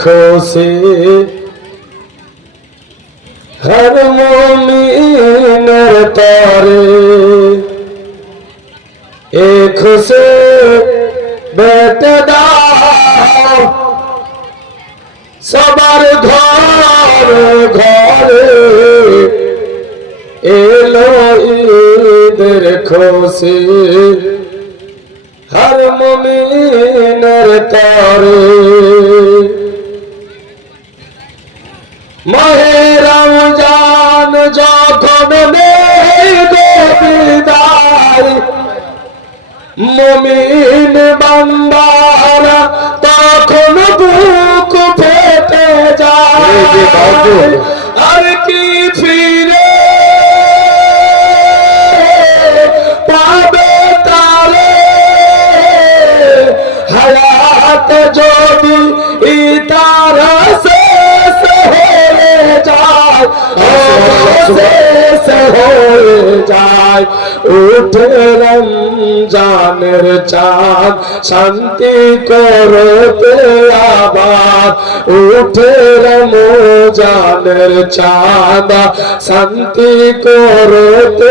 खुशी हर मोमिन तारे एक खुशी बेटे दाओ सबर घर घरे एलो ईদের खुशी हर मुमिনের तरे माहे रमजान যখন নেবে বিদায় মুমিন বান্দারা তখন বুক ফেটে যায় আর কি ফিরে পাবে তারে হায়াত যদি ইতারা শেষ হয়ে যায় শেষ হয়ে যায় উঠে রমজানের চাঁদ শান্তি করতে আবার উঠে রমজানের চাঁদ শান্তি করতে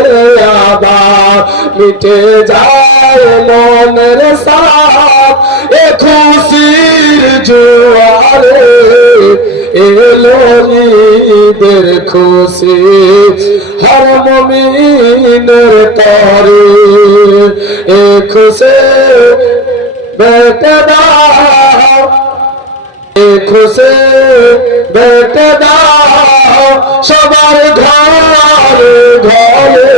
আবার মিটে যায় মনের সাথ এ খুশির জোয়ারে এলো ঈদের খুশি हर मुमिনের तरे এ খুশি বেটে দাও এ খুশি বেটে দাও সবার ঘরে ঘরে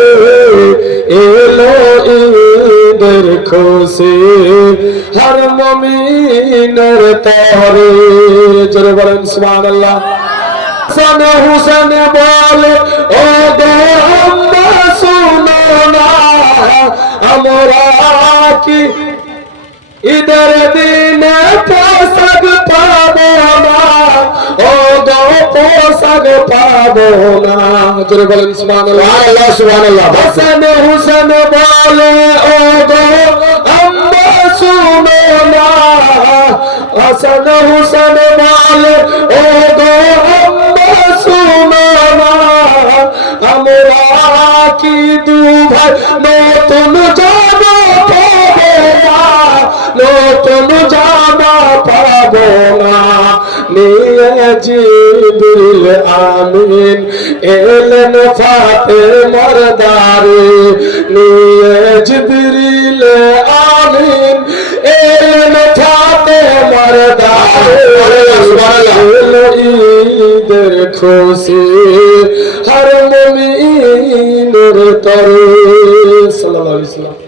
এলো ঈদের খুশি हर মুমিনের তরে জোরে বলেন সুবহানাল্লাহ सन हुसैन बोले ओ गो अम्मा सुनो ना हमरा की इधर दिन पोसग पाबो ना ओ गो पोसग पाबो ना जोरे बोलें सुभान अल्लाह हसन हुसैन बोले ओ गो अम्मा सुनो ना हसन हुसैन बोले ओ गो কি দু ভাই নতুন জামা পাবো না নতুন জামা পাবো না নিয়ে জিবরিল আমিন এলেন ফাতেমার দারে নিয়ে জিবরিল আমিন এলেন ফাতেমার দারে ঈদের খুশি हर मुमिনের তরে সাল্লাল্লাহু আলাইহি ওয়াসাল্লাম।